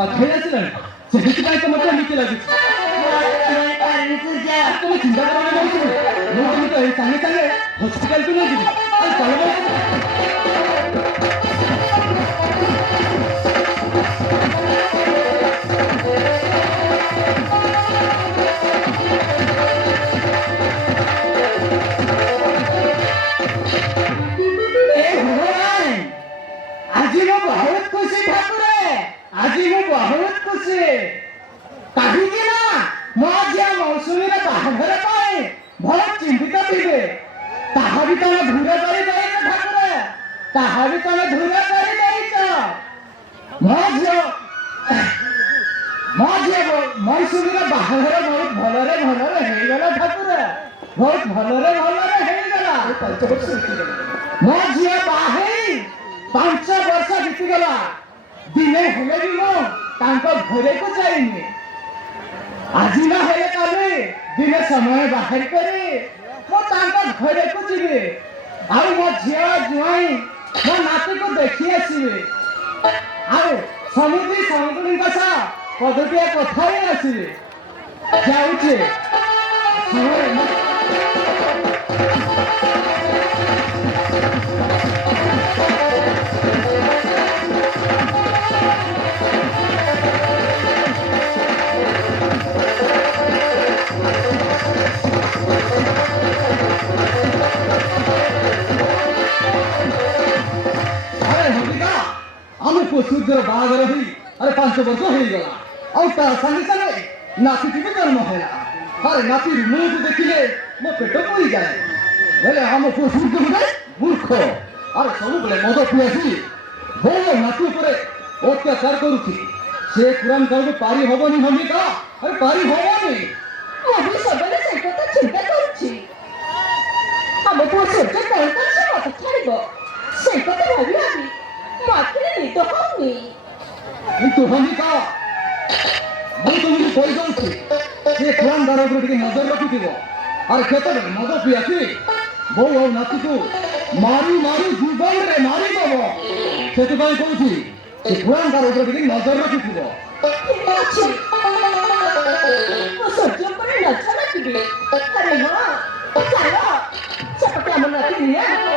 ପାଖେଇ ଆସିଲାଣି ସେଥିପାଇଁ ତ ମୋତେ ଏମିତି ଲାଗୁଛି। তুমি চিন্তা করবে না ମୁଁ তুমি ତ ଏଇ ସାଙ୍ଗେ ସାଙ୍ଗେ ହସ୍ପିଟାଲକୁ ନେଇଯିବି। ଆଉ ଚାଲ আজি ମୁଁ ବହୁତ ଖୁସି ଠାକୁରେ, ଆଜି ମୁଁ ବହୁତ ଖୁସି। କାହିଁକି ନା ମୋ ଝିଅ ମୌସୁମୀର ବାହାଘର ପାଇଁ ବହୁତ ଚିନ୍ତିତ ଥିବେ। ତାହା ବି ତମେ ଦୂର କରିଦେଇଛ ଠାକୁରେ, ତାହା ବି ତମେ ଦୂର କରିଦେଇଛ। ମୋ ଝିଅ ମୌସୁମୀର ବାହାଘର ବହୁତ ଭଲରେ ହେଇଗଲା ଠାକୁରେ, ବହୁତ ଭଲରେ ହେଇଗଲା। ମୋ ଝିଅ ବାହା ହେଇ 5 ବର୍ଷ ବିତିଗଲା, ଦିନେ ହେଲେ ବି ମୁଁ ତାଙ୍କ ଘରକୁ ଯାଇନି। ଆଜି ନ ହେଲେ କାଲି ଦିନେ ସମୟ ବାହାର କରି ମୁଁ ତାଙ୍କ ଘରକୁ ଯିବି, ଆଉ ମୋ ଝିଅ ଜ୍ୱାଇଁ ମୋ ନାତିକୁ ଦେଖି ଆସିବି, ଆଉ ସମୁଦ୍ରୀଙ୍କ ସହ ପଦଟିଏ କଥା ହେଇ ଆସିବି। ଯାଉଛି। আমি পশুদের বাহাঘর হই আরে 5 ବର୍ଷ ହେଇଗଲା, ଆଉ ତା ସାଙ୍ଗେ ସାଙ୍ଗେ ନାତିଟି ବି ଜନ୍ମ ହେଲା। ଆରେ ନାତି ମୁହଁକୁ ଦେଖିଲେ ମୋ ପେଟ ପୁରିଯାଏ। ହେଲେ ଆମ ପଶୁ ଗୋଟେ ମୂର୍ଖ, ଆରେ ସବୁବେଳେ ମଦ ପିଇ ଆସି ବୋଉ ନାତି ଉପରେ ଅତ୍ୟାଚାର କରୁଛି। ସେ କୁରାନ କାଳକୁ ପାରି ହବନି ଭୂମିକା, ଆରେ ପାରି ହବନି। ମୁଁ ବି ସବୁବେଳେ ସେ କଥା ଚିନ୍ତା କରୁଛି। ଆମ ପୁଅ ସୂର୍ଯ୍ୟ କଣ କରୁଛି ମତେ ଛାଡ଼ିବ, ସେ କଥା ଭାବି ଭାବି ମୋ ଆଖିରେ ନିଦ ହଉନି। କିନ୍ତୁ ଭୂମିକା ମୁଁ ତୁମକୁ କହିଦେଉଛି, ସେ କୁରାନ ଦ୍ୱାରା ଉପରେ ଟିକେ ନଜର ରଖିଥିବ। ଆରେ କେତେବେଳେ ମଦ ପିଇ ଆସି ବୋଉ ଆଉ ନାତିକୁ ମାରି ଜୀବନରେ ମାରିଦେବ। ସେଥିପାଇଁ କହୁଛି ସେ କୁରାନ ଦ୍ୱାରା ଉପରେ ଟିକେ ନଜର ରଖିଥିବ। ଠିକ ଅଛି, ମୁଁ ସୂର୍ଯ୍ୟ ଉପରେ ନଜର ରଖିବି। ଆରେ ହଁ ଚାଲ ସେପଟେ ଆମ ନାତି ନିଏ।